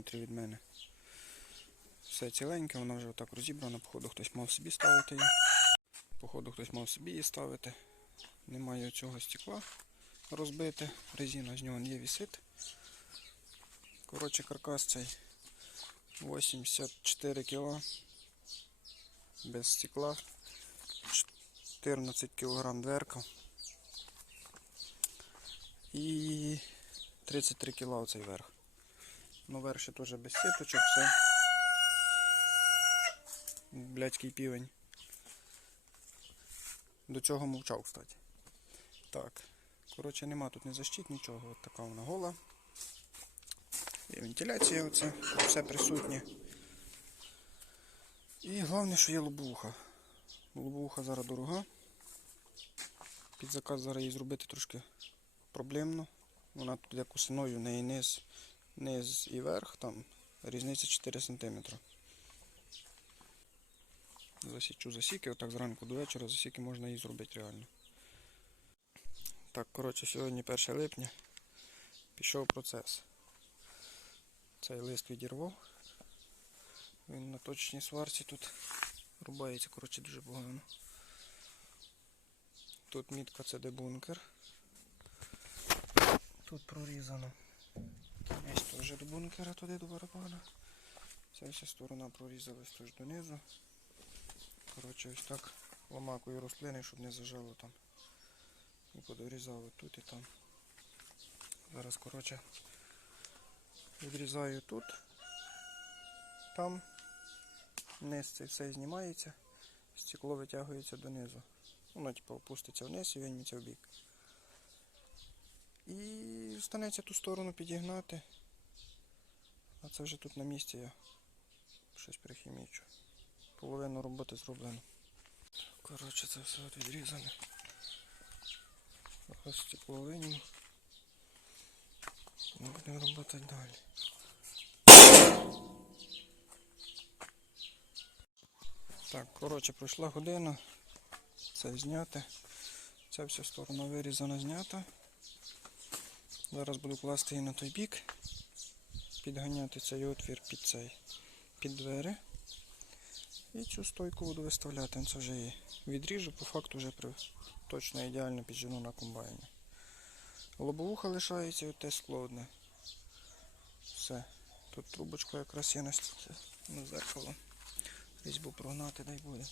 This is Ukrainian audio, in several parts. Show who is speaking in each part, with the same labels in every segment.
Speaker 1: 80 від мене. Все ціленьке, вона вже отак розібрана, походу хтось мав собі ставити її. Походу хтось мав собі її ставити. Немає цього стекла розбите, резина з нього є вісит. Коротше, каркас цей 84 кг без стекла, 14 кг дверка. І 33 кг оцей верх. Ну верх ще теж без сіточок, все. Блядський півень. До цього мовчав, кстати. Так. Коротше, нема тут не защит, нічого. От така вона гола. Є вентиляція, оце, все присутнє. І головне, що є лобуха. Лобуха зараз дорога. Під заказ зараз її зробити трошки проблемно. Вона тут як осиною, в неї низ, низ і верх, там різниця 4 см. Засічу засіки, отак зранку до вечора засіки можна її зробити реально. Так, коротше, сьогодні 1 липня пішов процес. Цей лист відірвав. Він на точній сварці тут рубається, коротше, дуже погано. Тут мітка це де бункер. Тут прорізано. Ось теж до бункера туди до барабана. Ця вся сторона прорізалась теж донизу. Коротше, ось так ломакою рослини, щоб не зажало там. І подорізало тут і там. Зараз, коротше, відрізаю тут, там, низ це все знімається, стекло витягується донизу. Воно типу опуститься вниз і вийметься в бік. І станеться ту сторону підігнати. А це вже тут на місці я щось прихімічу. Половину роботи зроблено. Коротше, це все відрізане. Ось ці стекловиню. Будемо роботи далі. Так, коротше, пройшла година. Це зняте. Ця вся сторона вирізана знята. Зараз буду класти її на той бік, підганяти цей отвір під цей під двері. І цю стойку буду виставляти. Це вже її відріжу, по факту вже при... точно ідеально піджену на комбайні. Лобовуха лишається і те скло. Все. Тут трубочка якраз є на, на зеркало. Різьбу прогнати дай буде.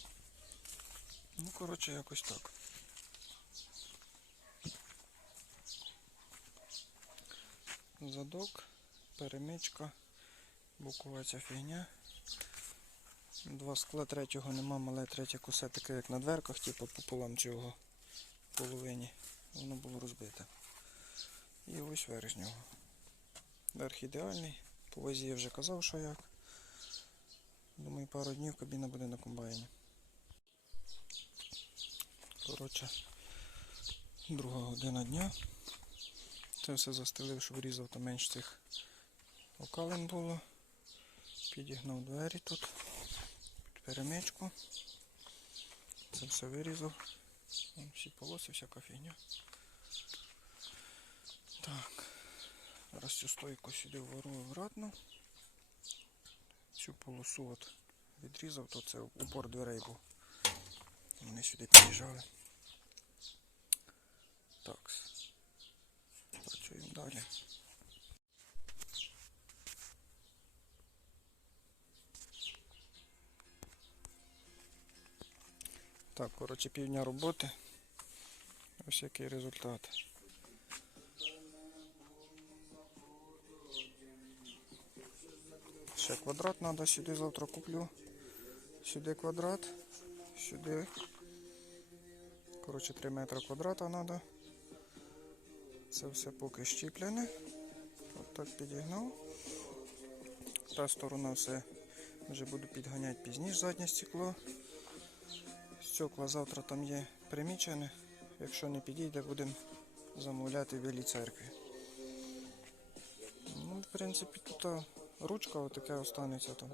Speaker 1: Ну, коротше, якось так. Задок, перемичка, бокова ця фігня. Два скла третього нема, мале третє косе таке як на дверках, типу пополам цього половині. Воно було розбите. І ось верх нього. Верх ідеальний. По вазі я вже казав, що як. Думаю, пару днів кабіна буде на комбайні. Коротше, друга година дня. Це все застелив, щоб різав там менш цих окалин було. Підігнав двері тут, під перемичку. Це все вирізав. Всі полоси, всяка фігня. Так. Зараз цю стойку сюди ввору обратно. Цю полосу от відрізав, то це упор дверей був. Вони сюди під'їжджали. Так. Працюємо далі. Так, коротше, півдня роботи. Ось який результат. Ще квадрат треба, сюди завтра куплю. Сюди квадрат, сюди. Коротше, 3 метри квадрата треба. Це все поки щіплене. От так підігнав. Та сторона все вже буду підганяти пізніше заднє стекло. Стекла завтра там є примічене. Якщо не підійде, будемо замовляти в Білій церкві. Ну, в принципі, тут ручка отаке останеться там.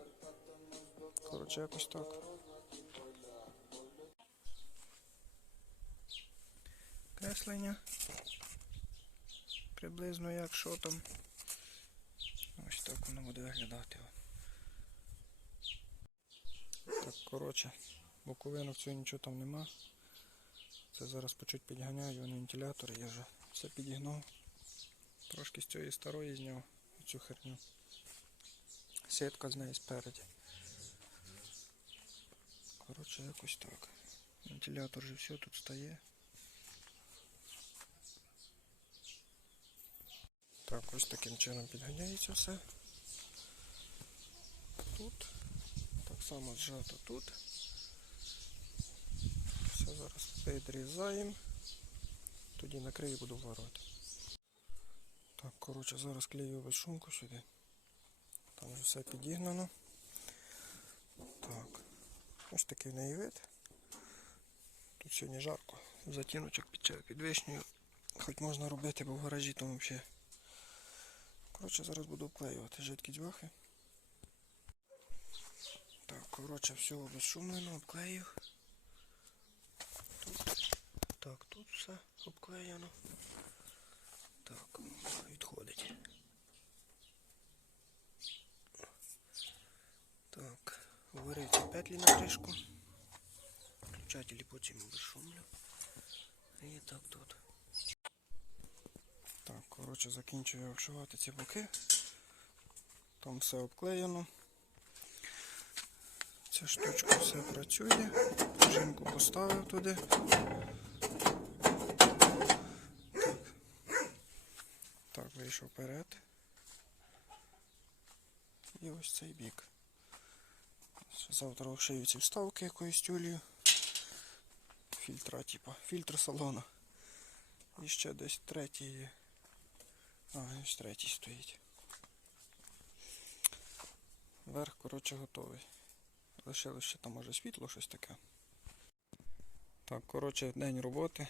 Speaker 1: Коротше, якось так. Креслення. приблизно як що там. Ось так воно буде виглядати. Так, коротше, боковинок цього нічого там нема. Це зараз по чуть підганяю на вентилятор, я вже все підігнав. Трошки з цієї старої зняв цю херню. Сітка з неї спереді. Коротше, якось так. Вентилятор же все тут стає. Так, ось таким чином підганяється все. Тут. Так само зжато тут. Зараз підрізаємо. Тоді накрию і буду варити. Так, коротше, зараз клею безшумку сюди. Там вже все підігнано. Так. Ось такий в неї вид. Тут сьогодні жарко. Затіночок під, під вишнею. Хоч можна робити, бо в гаражі там взагалі. Коротше, зараз буду вклеювати жидкі дзвахи. Так, коротше, все обезшумлено, обклею. Так, тут все обклеєно. Так, відходить. Так, варив петлі на кришку. Включателі потім безшумлю. І так тут. Так, коротше, закінчую обшивати ці боки. Там все обклеєно. Ця штучка все працює. Жінку поставив туди. Так, вийшов вперед. І ось цей бік. Завтра обшию ці вставки якоюсь тюлею. Фільтра, типа, фільтр салона. І ще десь третій є. А, ось третій стоїть. Верх, коротше, готовий. Лишилось ще там може світло, щось таке. Так, коротше, день роботи.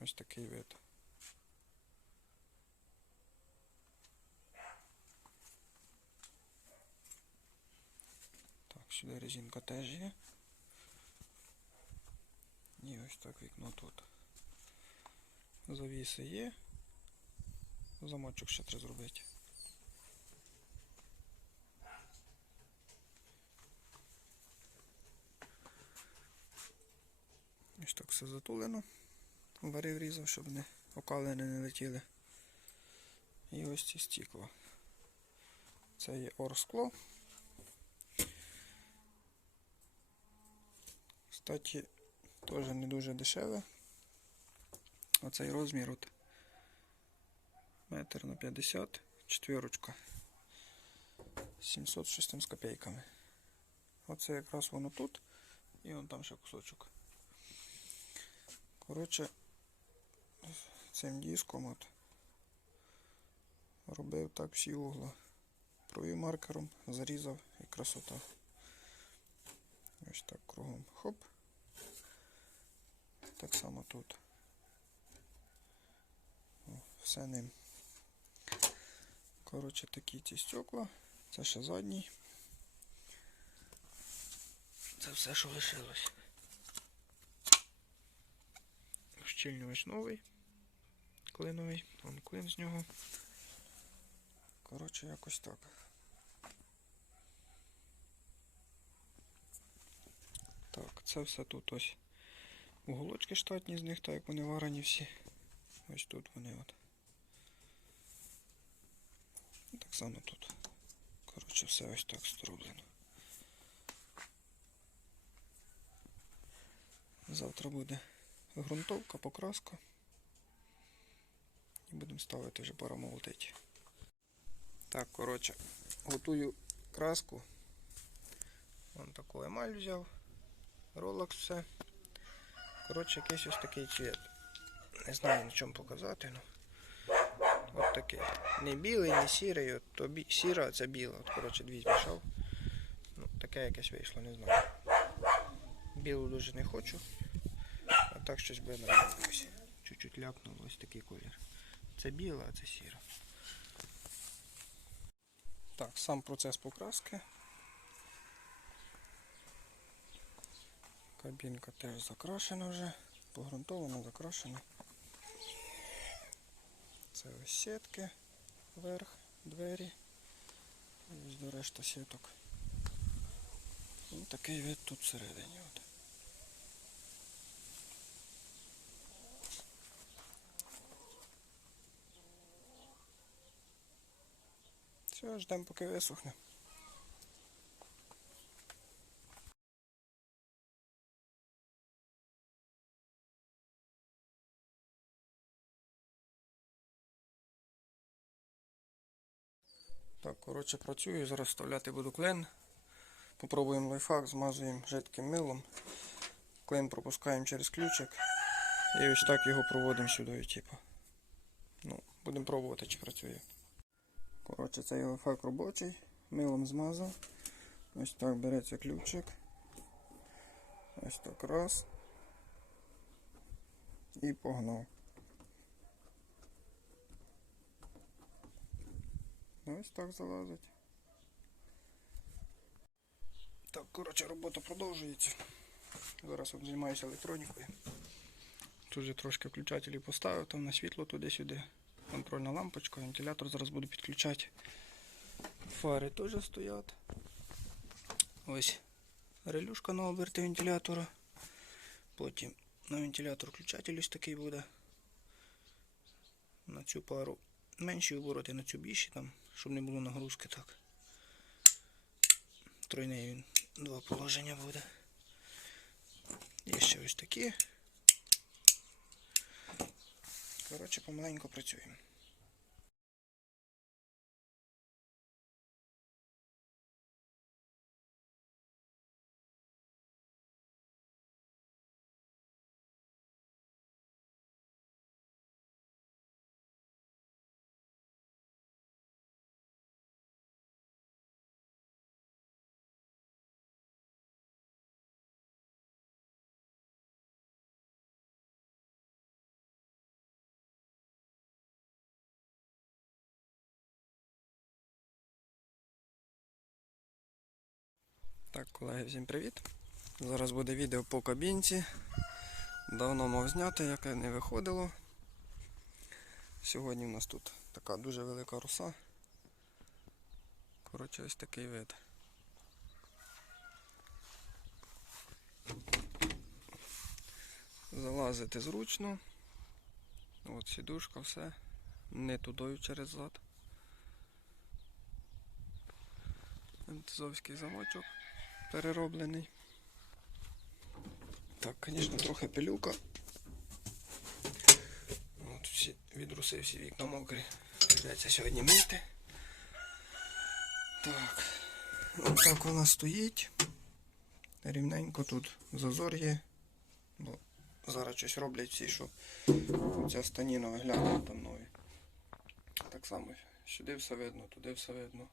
Speaker 1: Ось такий вид. Сюди резинка теж є. І ось так вікно тут. Завіси є. Замочок ще треба зробити. Ось так все затулено. Варив різав, щоб не окалини не летіли. І ось ці стікла. Це є орскло. Кстати, теж не дуже дешеве. Оцей розмір от метр на 50, четвірочка. 700 щось там з копійками. Оце якраз воно тут і вон там ще кусочок. Коротше, цим диском от робив так всі угла. Провів маркером, зарізав і красота. Ось так кругом. Хоп. Так само тут. Все ним. Коротше, такі ці стекла. Це ще задній. Це все, що лишилось. Щільнювач новий. Клиновий. Вон клин з нього. Коротше, якось так. Так, це все тут ось. Уголочки штатні з них, так як вони варені всі. Ось тут вони от. Так само тут. Коротше, все ось так зроблено. Завтра буде грунтовка, покраска. І будемо ставити вже парамолотити. Так, коротше, готую краску. Вон таку емаль взяв. Rolex все. Коротше, якийсь ось такий цвіт. Не знаю на чому показати, ну. От такий. Не білий, не сірий, от то бі... сіра, а це біла. От, коротше, дві змішав. Ну, таке якесь вийшло, не знаю. Білу дуже не хочу. А так щось буде нормально. Чуть-чуть ляпнуло ось такий колір. Це біла, а це сіра. Так, сам процес покраски. Кабінка теж закрашена вже, погрунтована, закрашена. Це ось сітки, верх, двері. Ось до решта сіток. І такий вид тут всередині. От. Все, ждемо поки висохне. Так, коротше, працюю, зараз вставляти буду клин. Попробуємо лайфхак, змазуємо жидким милом. Клин пропускаємо через ключик. І ось так його проводимо сюди, типу. Ну, будемо пробувати, чи працює. Коротше, цей лайфхак робочий. Милом змазав. Ось так береться ключик. Ось так раз. І погнав. Ось так залазить. Так, коротше, робота продовжується. Зараз от займаюся електронікою. Тут вже трошки включателі поставив, там на світло туди-сюди. Контрольна лампочка, вентилятор зараз буду підключати. Фари теж стоять. Ось релюшка на оберти вентилятора. Потім на вентилятор включатель ось такий буде. На цю пару менші обороти, на цю більші, там, щоб не було нагрузки так. Тройний він два положення буде. Є ще ось такі. Коротше, помаленьку працюємо. Так, колеги, всім привіт. Зараз буде відео по кабінці. Давно мав зняти, яке не виходило. Сьогодні у нас тут така дуже велика руса. Коротше, ось такий вид. Залазити зручно. От сідушка, все. Не тудою через зад. Антизовський замочок перероблений. Так, звісно, трохи пилюка. От всі відруси, всі вікна мокрі. Придеться сьогодні мити. Так. Ось так вона стоїть. Рівненько тут зазор є. Бо зараз щось роблять всі, що ця станіна виглядає там нові. Так само сюди все видно, туди все видно.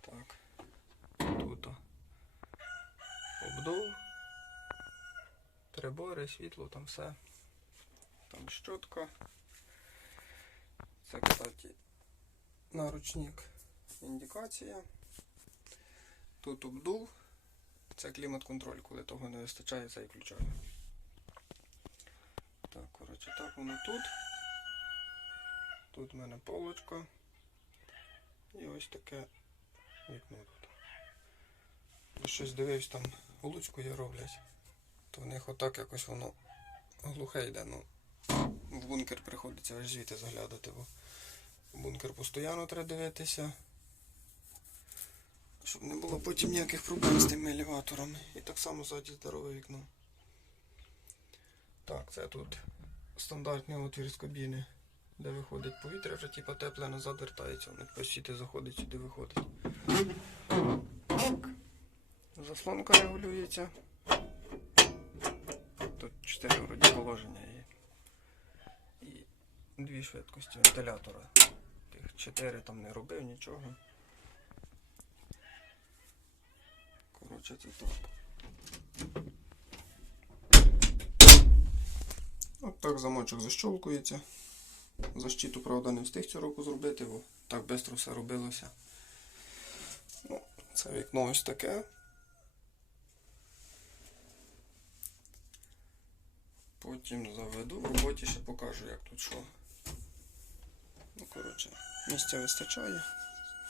Speaker 1: Так. Тут обдув, прибори, світло, там все. Там щотка. Це, кстати, наручник індикація. Тут обдув. Це клімат-контроль, коли того не вистачає, це і включаю. Так, коротше, так воно тут. Тут в мене полочка. І ось таке вікно тут. Щось дивився там є роблять. То в них отак якось воно глухе йде. Ну, в бункер приходиться аж звідти заглядати, бо в бункер постійно треба дивитися. Щоб не було потім ніяких проблем з тими елеваторами. І так само ззаді здорове вікно. Так, це тут стандартний отвір з кабіни, де виходить повітря, вже типа тепле назад вертається, воно посіти заходить сюди виходить. Заслонка регулюється. Тут 4 вроді положення є. І дві швидкості вентилятора. Тих 4 там не робив нічого. Коротше, це так. От так замочок защолкується. Защиту, правда, не встиг цього року зробити, бо так швидко все робилося. Ну, це вікно ось таке. Потім заведу в роботі ще покажу, як тут що. коротше, місця вистачає.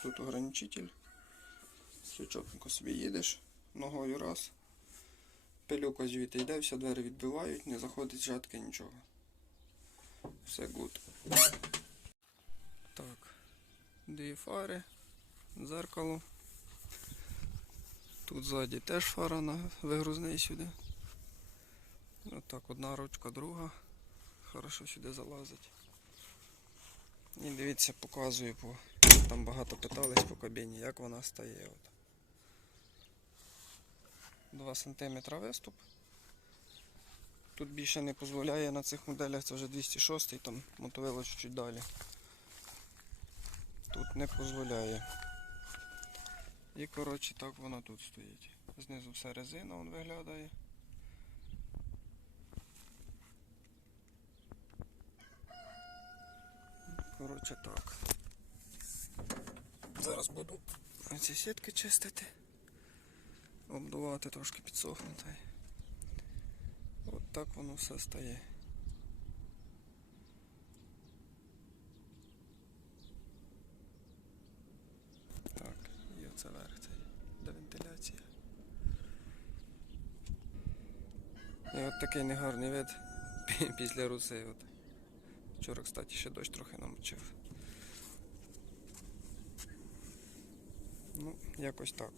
Speaker 1: Тут ограничитель. Все собі їдеш, ногою раз. Пилюка звідти йде, всі двері відбивають, не заходить жатки нічого. Все гуд. Так. Дві фари, дзеркало. Тут ззаді теж фара на вигрузний сюди. Отак, одна ручка, друга. Хорошо сюди залазить. І дивіться, показую по. Там багато питались по кабіні, як вона стає. От. 2 см виступ. Тут більше не дозволяє на цих моделях, це вже 206 там мотовило чуть-чуть далі. Тут не дозволяє. І коротше так воно тут стоїть. Знизу все резина вон виглядає. Коротше так. Зараз буду ці сітки чистити. Обдувати трошки підсохнути. От так воно все стає. Так, і оце верх цей, де вентиляція. І от такий негарний вид після руси. Вчора, кстати, ще дощ трохи намочив. Ну, якось так.